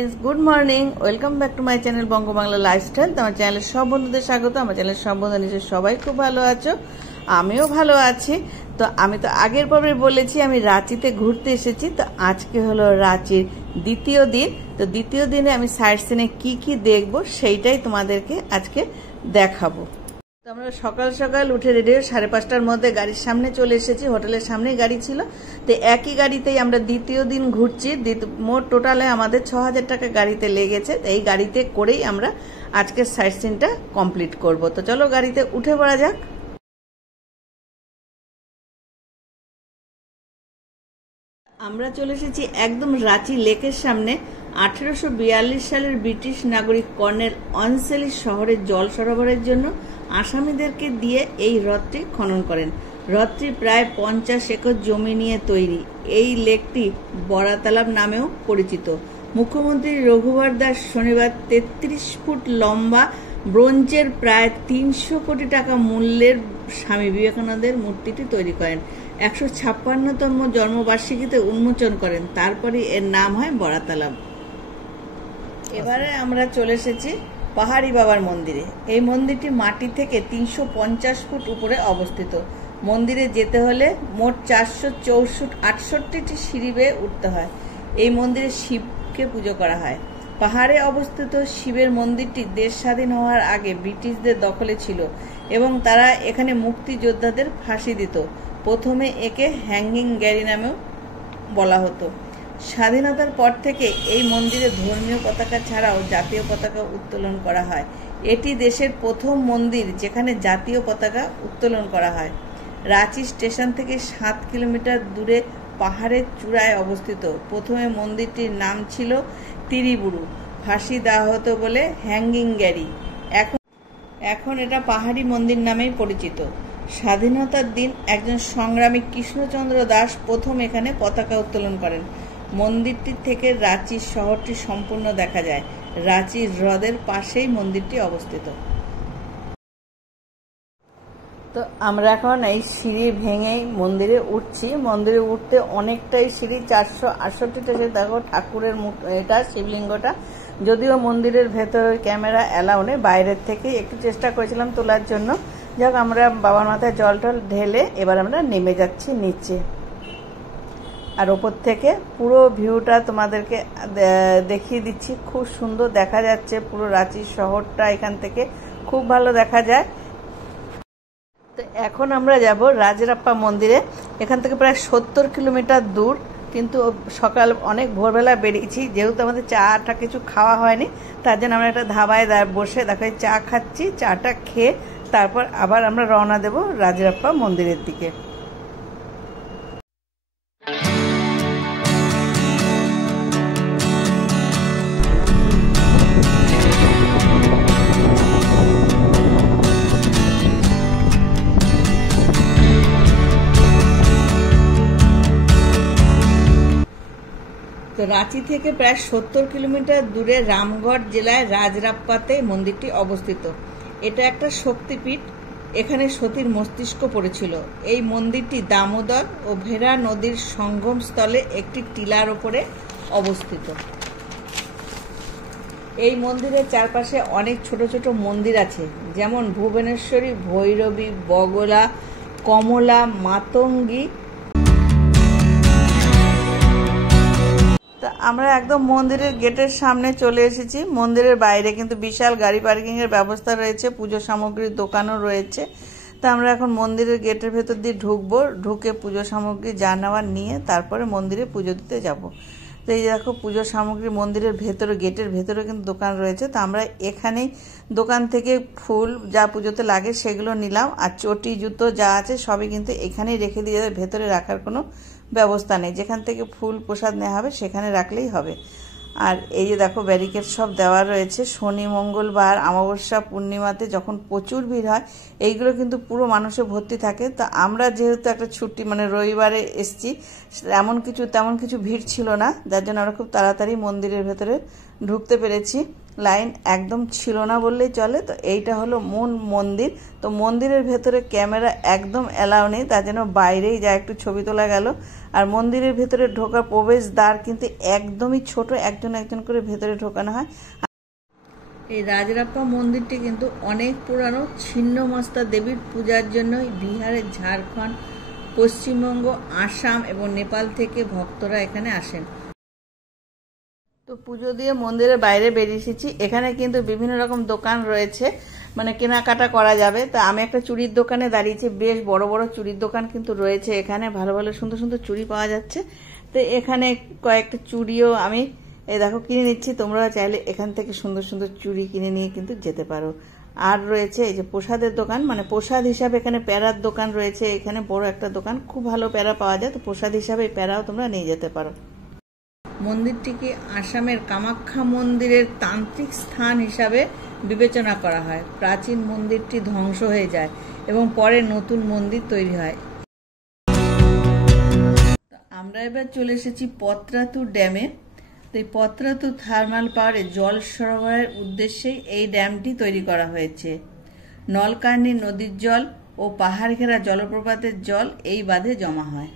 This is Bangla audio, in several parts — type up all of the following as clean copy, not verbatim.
Friends good morning welcome back to my channel बंगबांगला लाइफस्टाइल। तो चैनल सब बंधुদের স্বাগত। আমার চ্যানেল সব বন্ধু নিশ্চয়ই সবাই খুব ভালো আছো, আমিও ভালো আছি। তো আমি তো আগের পর্বে বলেছি আমি রাঁচিতে ঘুরতে এসেছি। তো আজকে হলো রাঁচির দ্বিতীয় দিন। তো দ্বিতীয় দিনে আমি সাইট সিনে কি কি দেখবো সেইটাই তোমাদেরকে আজকে দেখাবো। আমরা সকাল সকাল উঠে রেডি হয়ে 5:30টার মধ্যে গাড়ির সামনে চলে এসেছি। হোটেলের সামনেই গাড়ি ছিল। তো একই গাড়িতেই আমরা দ্বিতীয় দিন ঘুরছি। মোট টোটালে আমাদের 6000 টাকা গাড়িতে লেগেছে। এই গাড়িতে করেই আমরা আজকের সাইট সিনটা কমপ্লিট করব। তো চলো গাড়িতে উঠে পড়া যাক। আমরা চলে এসেছি একদম রাঁচি লেকের সামনে। 1842 সালের ব্রিটিশ নাগরিক কর্নেল অনসেলি শহরের জল সরবরাহের জন্য আসামিদেরকে দিয়ে এই হ্রদটি খনন করেন। হ্রদটি প্রায় 50 একর জমি নিয়ে তৈরি। এই লেকটি বড়াতালাব নামেও পরিচিত। মুখ্যমন্ত্রী রঘুবর দাস শনিবার 33 ফুট লম্বা ব্রোঞ্জের প্রায় 300 কোটি টাকা মূল্যের স্বামী বিবেকানন্দের মূর্তিটি তৈরি করেন। 156তম জন্মবার্ষিকীতে উন্মোচন করেন। তারপরে এর নাম হয় বড়াতালাব। এবারে আমরা চলে এসেছি পাহাড়ি বাবার মন্দিরে। এই মন্দিরটি মাটি থেকে 350 ফুট উপরে অবস্থিত। মন্দিরে যেতে হলে মোট 468টি সিঁড়ি বেয়ে উঠতে হয়। এই মন্দিরে শিবকে পুজো করা হয়। পাহাড়ে অবস্থিত শিবের মন্দিরটি দেশ স্বাধীন হওয়ার আগে ব্রিটিশদের দখলে ছিল এবং তারা এখানে মুক্তিযোদ্ধাদের ফাঁসি দিত। প্রথমে একে হ্যাঙ্গিং গ্যারি নামেও বলা হতো। স্বাধীনতার পর থেকে এই মন্দিরে ধর্মীয় পতাকা ছাড়াও জাতীয় পতাকা উত্তোলন করা হয়। এটি দেশের প্রথম মন্দির যেখানে জাতীয় পতাকা উত্তোলন করা হয়। রাঁচি স্টেশন থেকে 7 কিলোমিটার দূরে পাহাড়ের চূড়ায় অবস্থিত। প্রথমে মন্দিরটির নাম ছিল তিরিবুরু। ফাঁসি দেওয়া হতো বলে হ্যাঙ্গিং গ্যারি। এখন এটা পাহাড়ি মন্দির নামেই পরিচিত। স্বাধীনতার দিন একজন সংগ্রামী কৃষ্ণচন্দ্র দাস প্রথম এখানে পতাকা উত্তোলন করেন। মন্দিরটি থেকে রাঁচি শহরটি সম্পূর্ণ দেখা যায়। রাঁচি হ্রদের পাশেই মন্দিরটি অবস্থিত। তো আমরা এখন এই সিঁড়ি ভেঙেই মন্দিরে উঠছি। মন্দিরে উঠতে অনেকটাই সিঁড়ি, 468টা। দেখো ঠাকুরের এটা শিবলিঙ্গটা। যদিও মন্দিরের ভেতরে ক্যামেরা অ্যালাউ নেই, বাইরের থেকে একটু চেষ্টা করেছিলাম তোলার জন্য। যাক, আমরা বাবার মাথায় জল টল ঢেলে এবার আমরা নেমে যাচ্ছি নিচে। আর ওপর থেকে পুরো ভিউটা তোমাদেরকে দেখিয়ে দিচ্ছি। খুব সুন্দর দেখা যাচ্ছে পুরো রাঁচি শহরটা এখান থেকে খুব ভালো দেখা যায়। তো এখন আমরা যাব রাজরাপ্পা মন্দিরে। এখান থেকে প্রায় 70 কিলোমিটার দূর। কিন্তু সকাল অনেক ভোরবেলা বেরিয়েছি, যেহেতু আমাদের চাটা কিছু খাওয়া হয়নি, তার জন্য আমরা একটা ধাবায় বসে দেখো চা খাচ্ছি। চাটা খেয়ে তারপর আবার আমরা রওনা দেব রাজরাপ্পা মন্দিরের দিকে। তো রাঁচি থেকে প্রায় 70 কিলোমিটার দূরে রামগড় জেলায় রাজরাপ্পাতে মন্দিরটি অবস্থিত। এটা একটা শক্তিপীঠ। এখানে সতীর মস্তিষ্ক পড়েছিল। এই মন্দিরটি দামোদর ও ভেড়া নদীর সঙ্গম স্থলে একটি টিলার ওপরে অবস্থিত। এই মন্দিরের চারপাশে অনেক ছোট ছোট মন্দির আছে, যেমন ভুবনেশ্বরী, ভৈরবী, বগলা, কমলা, মাতঙ্গী। আমরা একদম মন্দিরের গেটের সামনে চলে এসেছি। মন্দিরের বাইরে কিন্তু বিশাল গাড়ি পার্কিং এর ব্যবস্থা রয়েছে, পুজো সামগ্রীর দোকানও রয়েছে। তো আমরা এখন মন্দিরের গেটের ভেতর দিয়ে ঢুকবো। ঢুকে পুজো সামগ্রী যা নেওয়ার নিয়ে তারপরে মন্দিরে পুজো দিতে যাব। তো এই দেখো পুজো সামগ্রী মন্দিরের ভেতরে, গেটের ভেতরে কিন্তু দোকান রয়েছে। তো আমরা এখানেই দোকান থেকে ফুল যা পুজোতে লাগে সেগুলো নিলাম। আর চটি জুতো যা আছে সবই কিন্তু এখানেই রেখে দিয়ে, ভেতরে রাখার কোনো ব্যবস্থা নেই। যেখান থেকে ফুল প্রসাদ নেওয়া হবে সেখানে রাখলেই হবে। আর এই যে দেখো ব্যারিকেড সব দেওয়া রয়েছে। শনি, মঙ্গলবার, অমাবস্যা, পূর্ণিমাতে যখন প্রচুর ভিড় হয় এইগুলো কিন্তু পুরো মানুষে ভর্তি থাকে। তো আমরা যেহেতু একটা ছুটি মানে রবিবারে এসছি, তেমন কিছু ভিড় ছিল না, যার জন্য আমরা খুব তাড়াতাড়ি মন্দিরের ভেতরে ঢুকতে পেরেছি। লাইন একদম ছিল না বললেই চলে। তো এইটা হলো মূল মন্দির। তো মন্দিরের ভেতরে ক্যামেরা একদম অ্যালাউ নেই, তার জন্য বাইরেই যা একটু ছবি তোলা গেল। আর মন্দিরের ভেতরে ঢোকার প্রবেশ দ্বার কিন্তু একদমই ছোট, একজন একজন করে ভেতরে ঢোকানো হয়। এই রাজরাপ্পা মন্দিরটি কিন্তু অনেক পুরানো। ছিন্নমস্তা দেবীর পূজার জন্য বিহারের, ঝাড়খণ্ড, পশ্চিমবঙ্গ, আসাম এবং নেপাল থেকে ভক্তরা এখানে আসেন। তো পুজো দিয়ে মন্দিরের বাইরে বেরিয়ে এসেছি। এখানে কিন্তু বিভিন্ন রকম দোকান রয়েছে, মানে কেনাকাটা করা যাবে। তো আমি একটা চুড়ির দোকানে দাঁড়িয়েছি, বেশ বড় বড় চুড়ির দোকান কিন্তু রয়েছে এখানে, ভালো ভালো সুন্দর সুন্দর চুড়ি পাওয়া যাচ্ছে। তো এখানে কয়েকটা চুড়িও আমি দেখো কিনে নিচ্ছি। তোমরা চাইলে এখান থেকে সুন্দর সুন্দর চুড়ি কিনে নিয়ে কিন্তু যেতে পারো। আর রয়েছে এই যে প্রসাদের দোকান, মানে প্রসাদ হিসাবে এখানে প্যারার দোকান রয়েছে। এখানে বড় একটা দোকান, খুব ভালো প্যারা পাওয়া যায়। তো প্রসাদ হিসাবে এই প্যারাও তোমরা নিয়ে যেতে পারো। মন্দিরটিকে আসামের কামাখ্যা মন্দিরের তান্ত্রিক স্থান হিসাবে বিবেচনা করা হয়। প্রাচীন মন্দিরটি ধ্বংস হয়ে যায় এবং পরে নতুন মন্দির তৈরি হয়। আমরা এবার চলে এসেছি পত্রাতু ড্যামে। তো এই পত্রাতু থার্মাল পাওয়ারে জল সরবরাহের উদ্দেশ্যেই এই ড্যামটি তৈরি করা হয়েছে। নলকার্নি নদীর জল ও পাহাড় ঘেরা জলপ্রপাতের জল এই বাঁধে জমা হয়।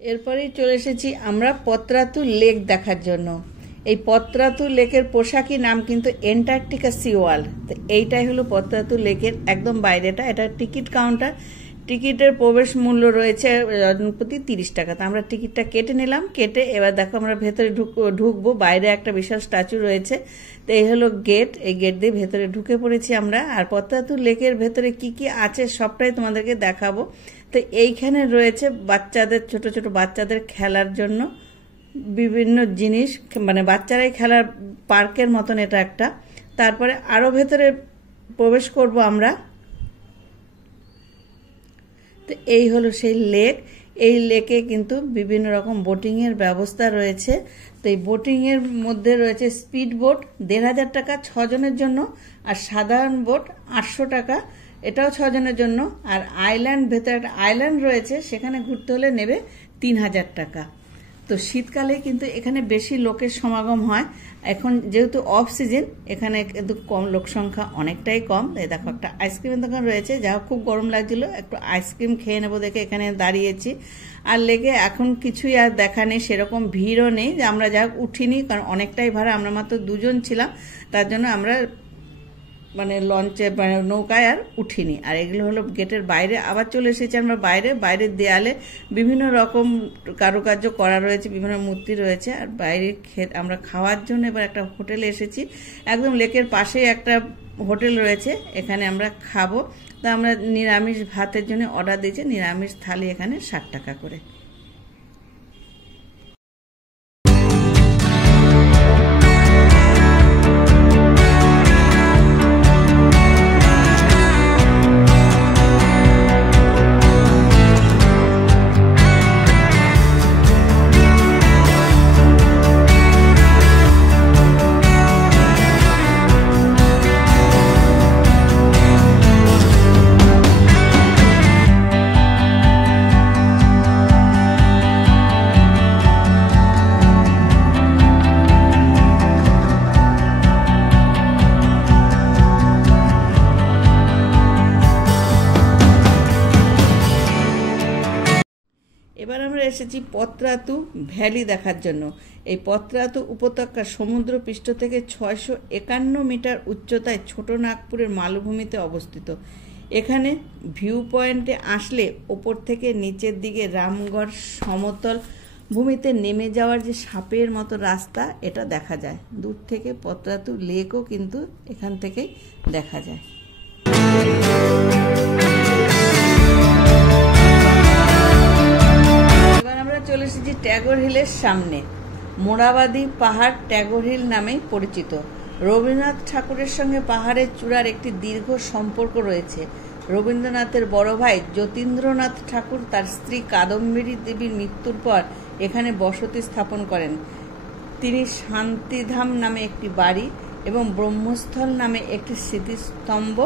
এরপরেই চলে এসেছি আমরা পত্রাতু লেক দেখার জন্য। এই পত্রাতু লেকের পোশাকি নাম কিন্তু এন্টার্কটিকা সি ওয়ার্ল্ড। তো এইটাই হলো পত্রাতু লেকের একদম বাইরেটা। এটা টিকিট কাউন্টার। টিকিটের প্রবেশ মূল্য রয়েছে প্রতি 30 টাকা। তো আমরা টিকিটটা কেটে নিলাম। কেটে এবার দেখো আমরা ভেতরে ঢুকবো। বাইরে একটা বিশাল স্ট্যাচু রয়েছে। তো এই হলো গেট। এই গেট দিয়ে ভেতরে ঢুকে পড়েছি আমরা। আর পত্রাতু লেকের ভেতরে কি কি আছে সবটাই তোমাদেরকে দেখাবো। তো এইখানে রয়েছে বাচ্চাদের, ছোট ছোট বাচ্চাদের খেলার জন্য বিভিন্ন জিনিস, মানে বাচ্চারাই খেলার পার্কের মতন এটা একটা। তারপরে আরো ভেতরে প্রবেশ করব আমরা। তো এই হলো সেই লেক। এই লেকে কিন্তু বিভিন্ন রকম বোটিংয়ের ব্যবস্থা রয়েছে। তো এই বোটিংয়ের মধ্যে রয়েছে স্পিড বোট 1500 টাকা 6 জনের জন্য, আর সাধারণ বোট 800 টাকা, এটাও 6 জনের জন্য। আর আইল্যান্ড, ভেতরে একটা আইল্যান্ড রয়েছে, সেখানে ঘুরতে হলে নেবে 3000 টাকা। তো শীতকালে কিন্তু এখানে বেশি লোকের সমাগম হয়। এখন যেহেতু অফ সিজন, এখানে কিন্তু কম, লোক সংখ্যা অনেকটাই কম। এই দেখো একটা আইসক্রিমের দোকান রয়েছে, যা খুব গরম লাগছিল, একটু আইসক্রিম খেয়ে নেবো দেখে এখানে দাঁড়িয়েছি। আর লেগে এখন কিছুই আর দেখা নেই, সেরকম ভিড়ও নেই। যে আমরা যা উঠিনি, কারণ অনেকটাই ভাড়া, আমরা মাত্র 2 জন ছিলাম, তার জন্য আমরা মানে লঞ্চে, মানে নৌকায় আর উঠিনি। আর এগুলো হলো গেটের বাইরে। আবার চলে এসেছি আমরা বাইরে। বাইরের দেয়ালে বিভিন্ন রকম কারুকার্য করা রয়েছে, বিভিন্ন মূর্তি রয়েছে। আর বাইরে আমরা খাওয়ার জন্য এবার একটা হোটেলে এসেছি। একদম লেকের পাশেই একটা হোটেল রয়েছে, এখানে আমরা খাবো। তো আমরা নিরামিষ ভাতের জন্য অর্ডার দিয়েছি। নিরামিষ থালি এখানে 60 টাকা করে। এবার আমরা এসেছি পত্রাতু ভ্যালি দেখার জন্য। এই পত্রাতু উপত্যকা সমুদ্র পৃষ্ঠ থেকে 651 মিটার উচ্চতায় ছোট নাগপুরের মালভূমিতে অবস্থিত। এখানে ভিউ পয়েন্টে আসলে ওপর থেকে নিচের দিকে রামগড় সমতল ভূমিতে নেমে যাওয়ার যে সাপের মতো রাস্তা, এটা দেখা যায়। দূর থেকে পত্রাতু লেকও কিন্তু এখান থেকেই দেখা যায়। চলে এসেছি ট্যাগর হিলের সামনে। মোড়াবাদী পাহাড় ট্যাগর হিল নামেই পরিচিত। রবীন্দ্রনাথ ঠাকুরের সঙ্গে পাহাড়ের চূড়ার একটি দীর্ঘ সম্পর্ক রয়েছে। রবীন্দ্রনাথের বড় ভাই যতীন্দ্রনাথ ঠাকুর তার স্ত্রী কাদম্বিনী দেবীর মৃত্যুর পর এখানে বসতি স্থাপন করেন। তিনি শান্তিধাম নামে একটি বাড়ি এবং ব্রহ্মস্থল নামে একটি স্মৃতিস্তম্ভ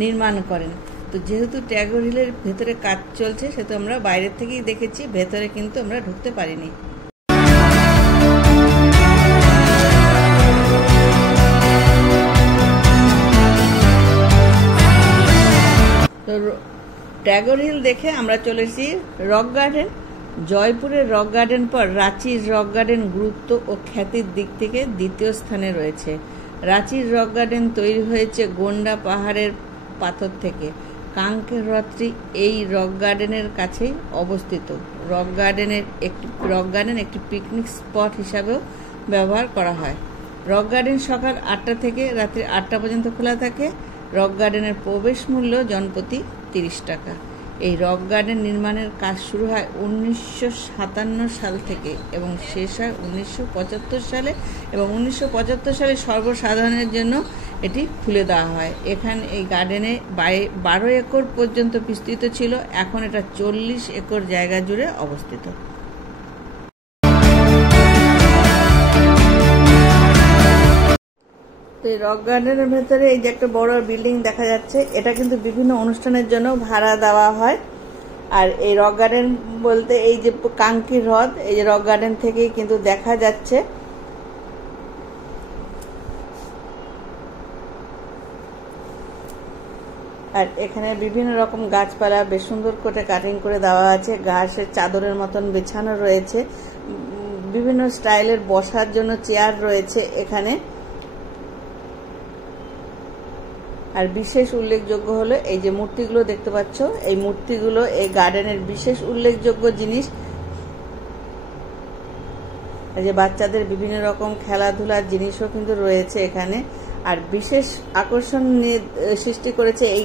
নির্মাণ করেন। তো যেহেতু ট্যাগর হিলের ভেতরে কাজ চলছে, সেহেতু আমরা বাইরের থেকেই দেখেছি, ভেতরে কিন্তু আমরা ঢুকতে পারিনি। ট্যাগর হিল দেখে আমরা চলে এসেছি রক গার্ডেন। জয়পুরের রক গার্ডেন পর রাঁচির রক গার্ডেন গুরুত্ব ও খ্যাতির দিক থেকে দ্বিতীয় স্থানে রয়েছে। রাঁচির রক গার্ডেন তৈরি হয়েছে গোন্ডা পাহাড়ের পাথর থেকে। কাঙ্কের হ্রদটি এই রক গার্ডেনের কাছেই অবস্থিত। রক গার্ডেন একটি পিকনিক স্পট হিসাবেও ব্যবহার করা হয়। রক গার্ডেন সকাল 8টা থেকে রাত্রি 8টা পর্যন্ত খোলা থাকে। রক গার্ডেনের প্রবেশ মূল্য জনপ্রতি 30 টাকা। এই রক গার্ডেন নির্মাণের কাজ শুরু হয় 1957 সাল থেকে এবং শেষ হয় 1975 সালে, এবং 1975 সালে সর্বসাধারণের জন্য এটি খুলে দেওয়া হয়। এখানে এই গার্ডেনে 12 একর পর্যন্ত বিস্তৃত ছিল, এখন এটা 40 একর জায়গা জুড়ে অবস্থিত। তো এই রক গার্ডেনের ভেতরে এই যে একটা বড় বিল্ডিং দেখা যাচ্ছে, এটা কিন্তু বিভিন্ন অনুষ্ঠানের জন্য ভাড়া দেওয়া হয়। আর এই রক গার্ডেন বলতে এই যে কাঙ্কি হ্রদ, এই যে রক গার্ডেন থেকেই কিন্তু দেখা যাচ্ছে। আর এখানে বিভিন্ন রকম গাছপালা বেশ সুন্দর করে কাটিং করে দেওয়া আছে, ঘাসের চাদরের মতন বিছানো রয়েছে, বিভিন্ন স্টাইলের বসার জন্য চেয়ার রয়েছে এখানে। আর বিশেষ উল্লেখযোগ্য হলো এই যে মূর্তিগুলো দেখতে পাচ্ছ, এই মূর্তিগুলো এই গার্ডেনের বিশেষ উল্লেখযোগ্য জিনিস। এই যে বাচ্চাদের বিভিন্ন রকম খেলাধুলার জিনিসও কিন্তু রয়েছে এখানে। আর বিশেষ আকর্ষণ সৃষ্টি করেছে এই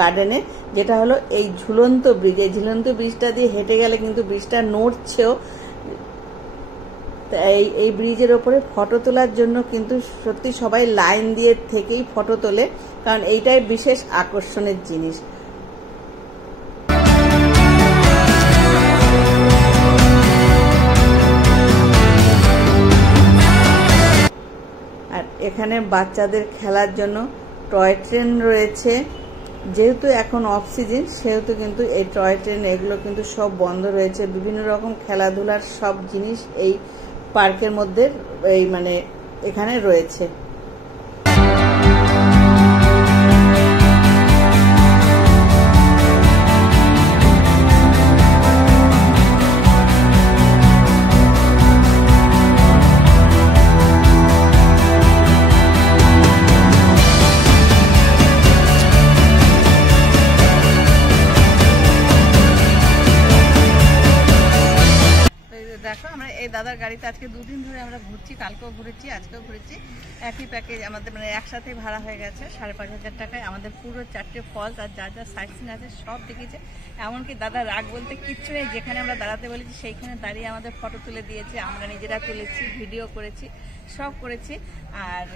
গার্ডেনে, যেটা হলো এই ঝুলন্ত ব্রিজ। এই ঝুলন্ত ব্রিজটা দিয়ে হেঁটে গেলে কিন্তু ব্রিজটা নড়ছেও। এই ব্রিজের ওপরে ফটো তোলার জন্য কিন্তু সত্যি সবাই লাইন দিয়ে থেকেই ফটো তোলে, কারণ এইটাই বিশেষ আকর্ষণের জিনিস। আর এখানে বাচ্চাদের খেলার জন্য টয় ট্রেন রয়েছে। যেহেতু এখন অফ সিজন, সেহেতু কিন্তু এই টয় ট্রেন এগুলো কিন্তু সব বন্ধ রয়েছে। বিভিন্ন রকম খেলাধুলার সব জিনিস এই পার্কের মধ্যে এখানে রয়েছে। দেখো, আমরা এই দাদার গাড়িতে আজকে 2 দিন ধরে আমরা ঘুরছি, কালকেও ঘুরেছি, আজকেও ঘুরেছি। একই প্যাকেজ আমাদের, একসাথেই ভাড়া হয়ে গেছে 5,500 টাকায়। আমাদের পুরো 4টে ফলস আর যা যা সাইট সিন আছে সব দেখিয়েছে। এমনকি দাদা রাগ বলতে কিচ্ছু নেই, যেখানে আমরা দাঁড়াতে বলেছি সেইখানে দাঁড়িয়ে আমাদের ফটো তুলে দিয়েছে, আমরা নিজেরা তুলেছি, ভিডিও করেছি, সব করেছি। আর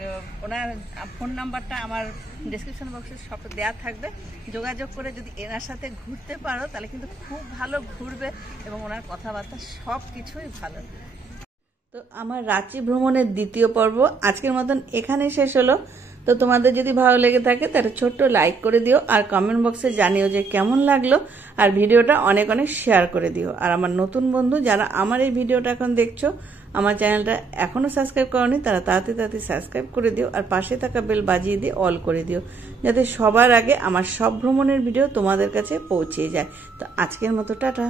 ওনার ফোন নাম্বারটা আমার ডেসক্রিপশন বক্সে সব দেওয়া থাকবে, যোগাযোগ করে যদি এনার সাথে ঘুরতে পারো তাহলে কিন্তু খুব ভালো ঘুরবে, এবং ওনার কথাবার্তা সব কিছুই ভালো। তো আমার রাঁচি ভ্রমণের দ্বিতীয় পর্ব আজকের মতন এখানেই শেষ হলো। তো তোমাদের যদি ভালো লেগে থাকে তাহলে ছোট্ট লাইক করে দিও, আর কমেন্ট বক্সে জানিও যে কেমন লাগলো, আর ভিডিওটা অনেক অনেক শেয়ার করে দিও। আর আমার নতুন বন্ধু যারা আমার এই ভিডিওটা এখন দেখছো, আমার চ্যানেলটা এখনও সাবস্ক্রাইব করোনি, তারা তাড়াতাড়ি সাবস্ক্রাইব করে দিও, আর পাশে থাকা বেল বাজিয়ে দিয়ে অল করে দিও, যাতে সবার আগে আমার সব ভ্রমণের ভিডিও তোমাদের কাছে পৌঁছে যায়। তো আজকের মতো টাটা।